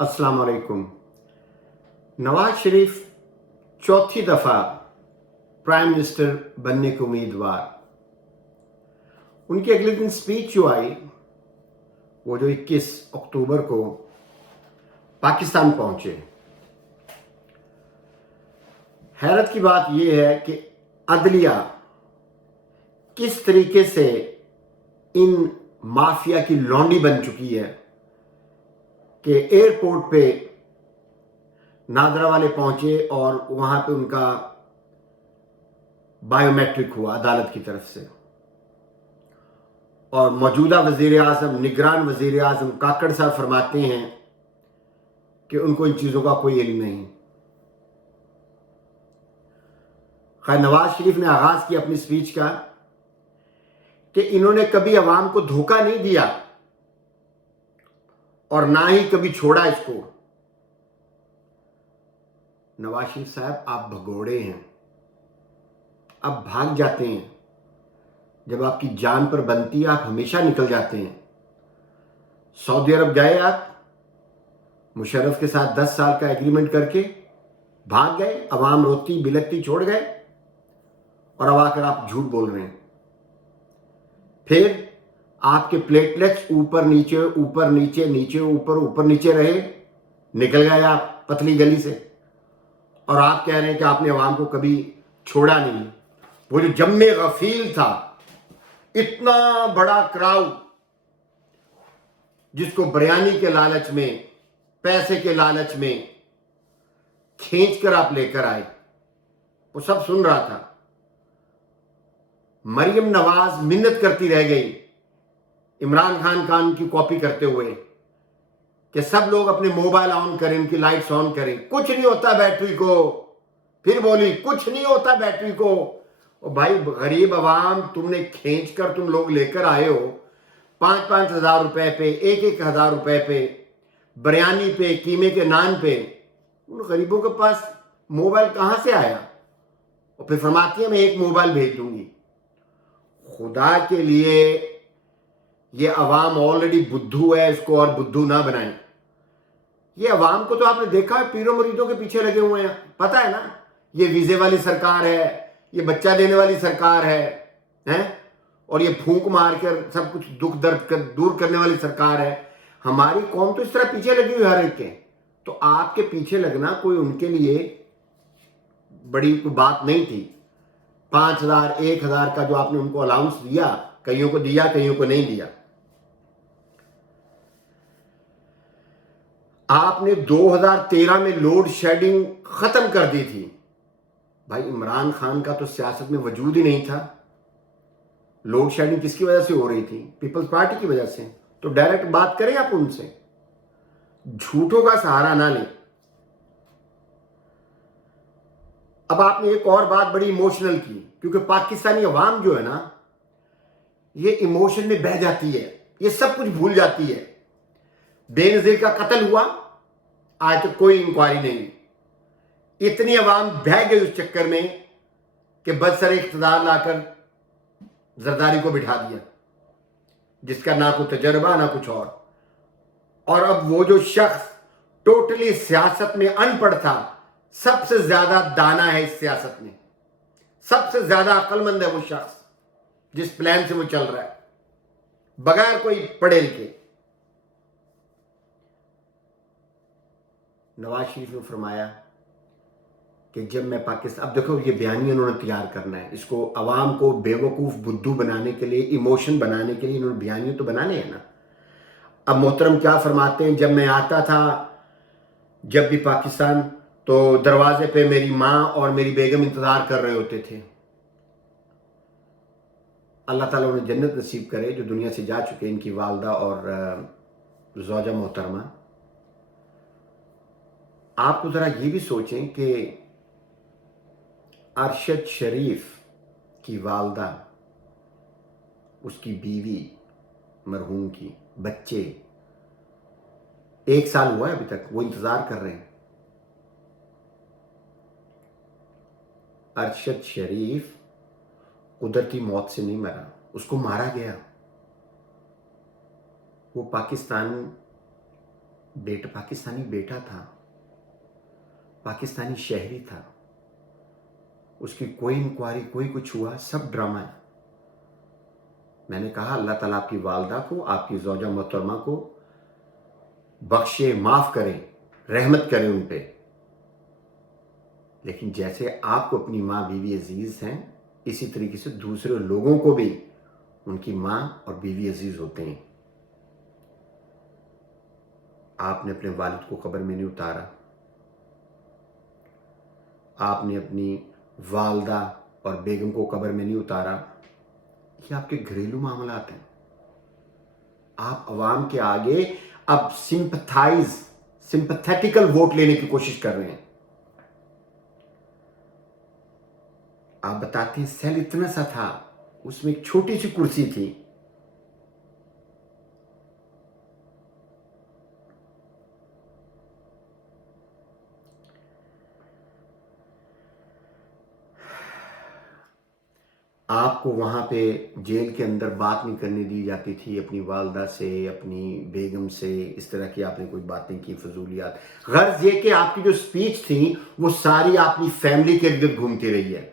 अस्सलाम वालेकुम। नवाज शरीफ चौथी दफ़ा प्राइम मिनिस्टर बनने के उम्मीदवार। उनकी अगले दिन स्पीच जो आई वो जो 21 अक्टूबर को पाकिस्तान पहुंचे। हैरत की बात यह है कि अदलिया किस तरीके से इन माफिया की लौंडी बन चुकी है कि एयरपोर्ट पे नादरा वाले पहुंचे और वहां पे उनका बायोमेट्रिक हुआ अदालत की तरफ से, और मौजूदा वजीर आजम, निगरान वजीर आजम काकड़ साहब फरमाते हैं कि उनको इन चीज़ों का कोई इल्म नहीं। खैर, नवाज शरीफ ने आगाज किया अपनी स्पीच का कि इन्होंने कभी अवाम को धोखा नहीं दिया और ना ही कभी छोड़ा इसको। नवाज शरीफ साहब, आप भगोड़े हैं, आप भाग जाते हैं। जब आपकी जान पर बनती है आप हमेशा निकल जाते हैं। सऊदी अरब गए आप, मुशर्रफ के साथ 10 साल का एग्रीमेंट करके भाग गए, अवाम रोती बिलकती छोड़ गए, और अब आकर आप झूठ बोल रहे हैं। फिर आपके प्लेटलेट्स ऊपर नीचे ऊपर नीचे नीचे ऊपर ऊपर नीचे रहे, निकल गए आप पतली गली से, और आप कह रहे हैं कि आपने अवाम को कभी छोड़ा नहीं। वो जो जम्मे गफील था, इतना बड़ा क्राउड जिसको बिरयानी के लालच में, पैसे के लालच में खींचकर आप लेकर आए, वो सब सुन रहा था। मरियम नवाज मिन्नत करती रह गई इमरान खान की कॉपी करते हुए कि सब लोग अपने मोबाइल ऑन करें, उनकी लाइट्स ऑन करें, कुछ नहीं होता बैटरी को। फिर बोली कुछ नहीं होता बैटरी को। और भाई, गरीब अवाम तुमने खींच कर तुम लोग लेकर आए हो 5-5 हज़ार रुपए पे, 1-1 हज़ार रुपए पे, बिरयानी पे, कीमे के नान पे। उन गरीबों के पास मोबाइल कहां से आया? और फिर फरमाती है मैं एक मोबाइल भेज दूंगी। खुदा के लिए, ये अवाम ऑलरेडी बुद्धू है, इसको और बुद्धू ना बनाएं। ये अवाम को तो आपने देखा है, पीरों मुरीदों के पीछे लगे हुए हैं। पता है ना, ये वीजे वाली सरकार है, ये बच्चा देने वाली सरकार है, और ये फूंक मार कर सब कुछ दुख दर्द दूर करने वाली सरकार है। हमारी कौम तो इस तरह पीछे लगी हुई हर एक के। तो आपके पीछे लगना कोई उनके लिए बड़ी कोई बात नहीं थी। 5,000 1,000 का जो आपने उनको अलाउंस दिया, कईयों को दिया, कईयों को नहीं दिया। आपने 2013 में लोड शेडिंग खत्म कर दी थी। भाई, इमरान खान का तो सियासत में वजूद ही नहीं था। लोड शेडिंग किसकी वजह से हो रही थी? पीपल्स पार्टी की वजह से। तो डायरेक्ट बात करें आप उनसे, झूठों का सहारा ना लें। अब आपने एक और बात बड़ी इमोशनल की, क्योंकि पाकिस्तानी अवाम जो है ना, ये इमोशन में बह जाती है, ये सब कुछ भूल जाती है। बेनजीर का कत्ल हुआ, आज तक कोई इंक्वायरी नहीं। इतनी अवाम बह गई उस चक्कर में कि बदसर इख्तिदार लाकर जरदारी को बिठा दिया, जिसका ना कोई तजर्बा ना कुछ और अब वो जो शख्स टोटली सियासत में अनपढ़ था, सबसे ज्यादा दाना है इस सियासत में, सबसे ज्यादा अक्लमंद है वो शख्स जिस प्लान से वो चल रहा है, बगैर कोई पढ़े लिखे। नवाज शरीफ ने फरमाया कि जब मैं पाकिस्तान, अब देखो ये बयानी उन्होंने तैयार करना है, इसको अवाम को बेवकूफ़ बुद्धू बनाने के लिए, इमोशन बनाने के लिए इन्होंने बयानी तो बनाने हैं ना। अब मोहतरम क्या फरमाते हैं, जब मैं आता था जब भी पाकिस्तान, तो दरवाजे पे मेरी माँ और मेरी बेगम इंतज़ार कर रहे होते थे। अल्लाह ताला उन्हें जन्नत नसीब करे जो दुनिया से जा चुके, इनकी वालदा और ज़ौजा मोहतरमा। आपको ज़रा ये भी सोचें कि अरशद शरीफ की वालदा, उसकी बीवी, मरहूम की बच्चे, 1 साल हुआ है अभी तक वो इंतज़ार कर रहे हैं। अरशद शरीफ कुदरती मौत से नहीं मरा, उसको मारा गया। वो पाकिस्तान بیٹا پاکستانی بیٹا تھا، پاکستانی شہری تھا، اس کی کوئی انکوائری، کوئی کچھ ہوا، سب ڈرامہ ہے۔ میں نے کہا اللہ تعالیٰ آپ کی والدہ کو، آپ کی زوجہ محترمہ کو بخشے، معاف کریں، رحمت کریں ان پہ، لیکن جیسے آپ کو اپنی ماں بیوی عزیز ہیں، اسی طریقے سے دوسرے لوگوں کو بھی ان کی ماں اور بیوی عزیز ہوتے ہیں۔ آپ نے اپنے والد کو قبر میں نہیں اتارا، آپ نے اپنی والدہ اور بیگم کو قبر میں نہیں اتارا، یہ آپ کے گھریلو معاملات ہیں۔ آپ عوام کے آگے اب سمپتھیٹیکل ووٹ لینے کی کوشش کر رہے ہیں۔ آپ بتاتے ہیں سیل اتنا سا تھا، اس میں ایک چھوٹی سی کرسی تھی، آپ کو وہاں پہ جیل کے اندر بات نہیں کرنے دی جاتی تھی اپنی والدہ سے، اپنی بیگم سے، اس طرح کی آپ نے کوئی باتیں کی فضولیات۔ غرض یہ کہ آپ کی جو سپیچ تھی وہ ساری اپنی فیملی کے ارد گھومتی رہی ہے،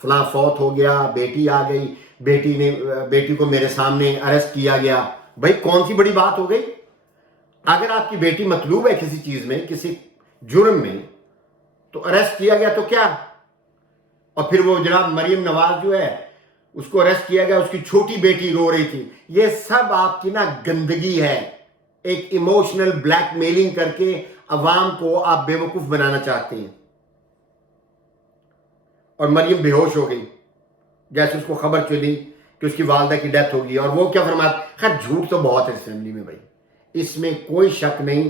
فلاں فوت ہو گیا، بیٹی آ گئی، بیٹی کو میرے سامنے اریسٹ کیا گیا۔ بھائی کون سی بڑی بات ہو گئی؟ اگر آپ کی بیٹی مطلوب ہے کسی چیز میں، کسی جرم میں، تو اریسٹ کیا گیا تو کیا؟ اور پھر وہ جناب مریم نواز جو ہے اس کو اریسٹ کیا گیا، اس کی چھوٹی بیٹی رو رہی تھی۔ یہ سب آپ کی نا گندگی ہے، ایک ایموشنل بلیک میلنگ کر کے عوام کو آپ بے وقوف بنانا چاہتے ہیں۔ اور مریم بے ہوش ہو گئی جیسے اس کو خبر چلی کہ اس کی والدہ کی ڈیتھ ہوگی، اور وہ کیا فرماتا، خیر جھوٹ تو بہت ہے اس فیملی میں بھائی، اس میں کوئی شک نہیں،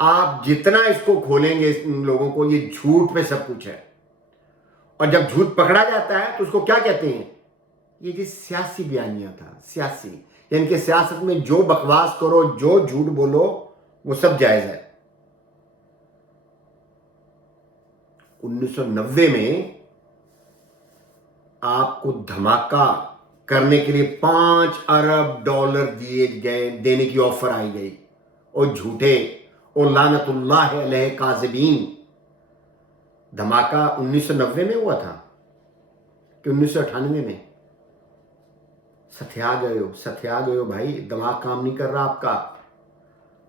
آپ جتنا اس کو کھولیں گے ان لوگوں کو، یہ جھوٹ پہ سب کچھ ہے۔ اور جب جھوٹ پکڑا جاتا ہے تو اس کو کیا کہتے ہیں؟ یہ جو سیاسی بیانیہ تھا، سیاسی، یعنی کہ سیاست میں جو بکواس کرو، جو جھوٹ بولو، وہ سب جائز ہے۔ 1990 میں آپ کو دھماکہ کرنے کے لیے $5 ارب دینے کی آفر آئی گئی، اور جھوٹے اور لعنت اللہ علیہ کاذبین۔ دھماکہ 1990 میں ہوا تھا کہ 1998 میں؟ ستیا گئے ہو بھائی، دماغ کام نہیں کر رہا آپ کا،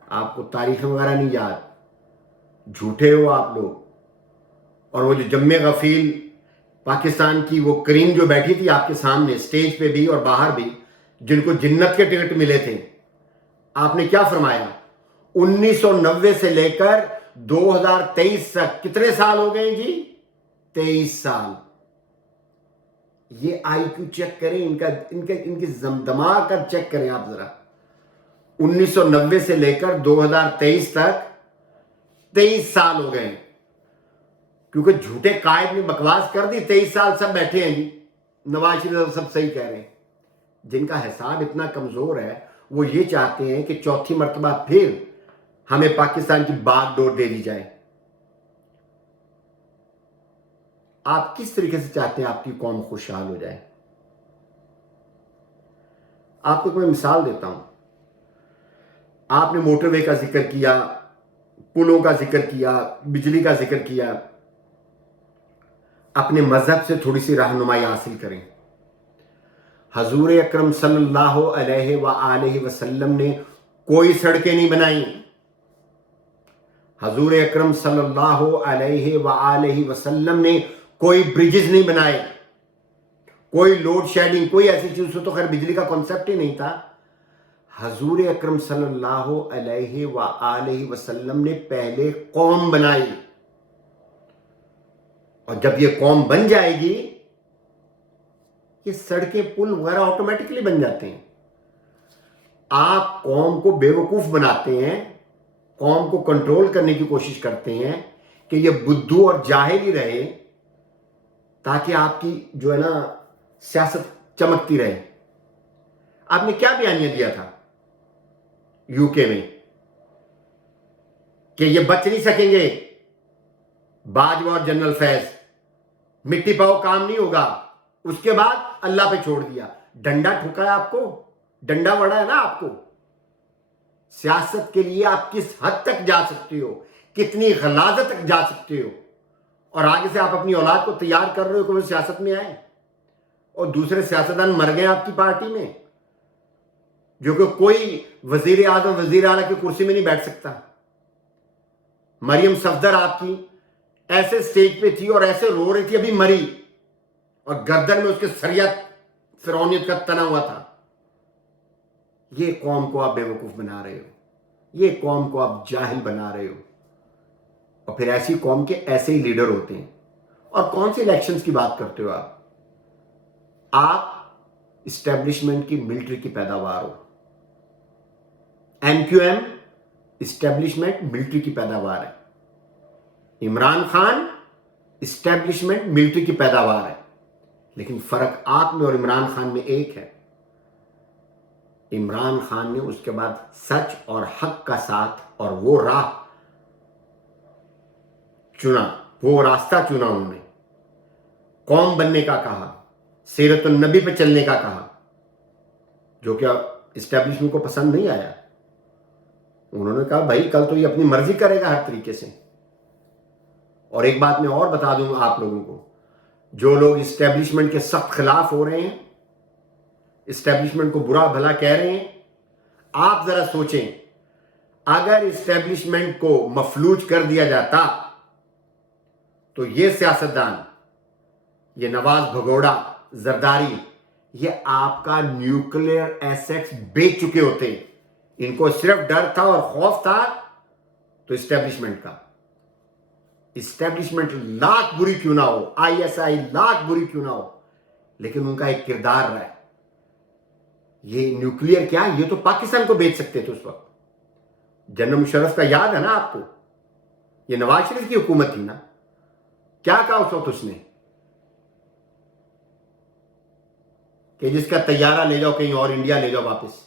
آپ کو تاریخ وغیرہ نہیں یاد، جھوٹے ہو آپ لوگ۔ اور وہ جو جم غفیل پاکستان کی وہ کریم جو بیٹھی تھی آپ کے سامنے سٹیج پہ بھی اور باہر بھی، جن کو جنت کے ٹکٹ ملے تھے، آپ نے کیا فرمایا؟ 1990 سے لے کر 2023 تک کتنے سال ہو گئے جی؟ 23 سال۔ یہ آئی کیو چیک کریں، ان کی دماغ کا چیک کریں آپ ذرا۔ 1990 سے لے کر 2023 تک 23 سال ہو گئے، کیونکہ جھوٹے قائد نے بکواس کر دی، 23 سال سب بیٹھے ہیں جی، نواز شریف سب صحیح کہہ رہے ہیں۔ جن کا حساب اتنا کمزور ہے وہ یہ چاہتے ہیں کہ چوتھی مرتبہ پھر ہمیں پاکستان کی باغ ڈور دے دی جائے۔ آپ کس طریقے سے چاہتے ہیں آپ کی قوم خوشحال ہو جائے؟ آپ کو میں مثال دیتا ہوں، آپ نے موٹر وے کا ذکر کیا، پلوں کا ذکر کیا، بجلی کا ذکر کیا، اپنے مذہب سے تھوڑی سی رہنمائی حاصل کریں۔ حضور اکرم صلی اللہ علیہ وآلہ وسلم نے کوئی سڑکیں نہیں بنائیں، حضور اکرم صلی اللہ علیہ وآلہ وسلم نے کوئی بریجز نہیں بنائے، کوئی لوڈ شیڈنگ، کوئی ایسی چیز تو خیر بجلی کا کنسپٹ ہی نہیں تھا۔ حضور اکرم صلی اللہ علیہ وآلہ وسلم نے پہلے قوم بنائی، اور جب یہ قوم بن جائے گی، یہ سڑکیں پل وغیرہ آٹومیٹکلی بن جاتے ہیں۔ آپ قوم کو بے وقوف بناتے ہیں، قوم کو کنٹرول کرنے کی کوشش کرتے ہیں کہ یہ بدھو اور جاہل ہی رہے، تاکہ آپ کی جو ہے نا سیاست چمکتی رہے۔ آپ نے کیا بیانیہ دیا تھا یو کے میں کہ یہ بچ نہیں سکیں گے، باجوہ اور جنرل فیض، مٹی پاؤ کام نہیں ہوگا۔ اس کے بعد اللہ پہ چھوڑ دیا، ڈنڈا ٹھکا ہے آپ کو، ڈنڈا وڑا ہے نا آپ کو۔ सियासत के लिए आप किस हद तक जा सकते हो, कितनी गलाजत तक जा सकते हो, और आगे से आप अपनी औलाद को तैयार कर रहे हो कि वो सियासत में आए, और दूसरे सियासतदान मर गए आपकी पार्टी में, जो कि कोई वजीर आजम वजीर आला की कुर्सी में नहीं बैठ सकता। मरियम सफदर आपकी ऐसे स्टेज पे थी और ऐसे रो रही थी, अभी मरी, और गर्दन में उसके सरिया फिरौनियत का तना हुआ था। ये कौम को आप बेवकूफ बना रहे हो, ये कौम को आप जाहिल बना रहे हो, और फिर ऐसी कौम के ऐसे ही लीडर होते हैं। और कौन से इलेक्शंस की बात करते हो आप इस्टेब्लिशमेंट की, मिलिट्री की पैदावार हो। MQM इस्टेब्लिशमेंट मिलिट्री की पैदावार है, इमरान खान इस्टेब्लिशमेंट मिलिट्री की पैदावार है, लेकिन फर्क आप में और इमरान खान में एक है। इमरान खान ने उसके बाद सच और हक का साथ और वो राह चुना, वो रास्ता चुना उन्होंने, कौम बनने का कहा, सीरतुन नबी पे चलने का कहा, जो कि इस्टेब्लिशमेंट को पसंद नहीं आया। उन्होंने कहा भाई कल तो ये अपनी मर्जी करेगा हर तरीके से। और एक बात मैं और बता दूंगा आप लोगों को, जो लोग इस्टेब्लिशमेंट के सख्त खिलाफ हो रहे हैं, इस्टेब्लिशमेंट को बुरा भला कह रहे हैं, आप जरा सोचें, अगर इस्टेब्लिशमेंट को मफलूज कर दिया जाता तो ये सियासतदान, ये नवाज भगोड़ा, जरदारी, ये आपका न्यूक्लियर एसेट्स बेच चुके होते। इनको सिर्फ डर था और खौफ था तो इस्टेब्लिशमेंट का। इस्टेब्लिशमेंट लाख बुरी क्यों ना हो, ISI लाख बुरी क्यों ना हो, लेकिन उनका एक किरदार रहा है। ये न्यूक्लियर क्या, ये तो पाकिस्तान को बेच सकते थे उस वक्त। जनरल मुशर्रफ का याद है ना आपको, ये नवाज शरीफ की हुकूमत थी ना, क्या कहा उस वक्त उसने कि जिसका तैयारा ले जाओ कहीं और, इंडिया ले जाओ वापस।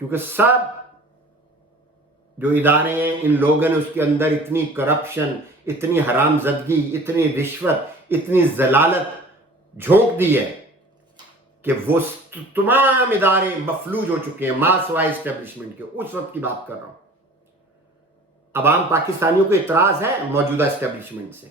क्योंकि सब जो इदारे हैं, इन लोगों ने उसके अंदर इतनी करप्शन, इतनी हरामजदगी, इतनी रिश्वत, इतनी जलालत झोंक दी है कि वो तमाम इदारे मफलूज हो चुके हैं, मास वाइज एस्टेब्लिशमेंट के। उस वक्त की बात कर रहा हूं। अब आम पाकिस्तानियों को इतराज है मौजूदा एस्टेब्लिशमेंट से,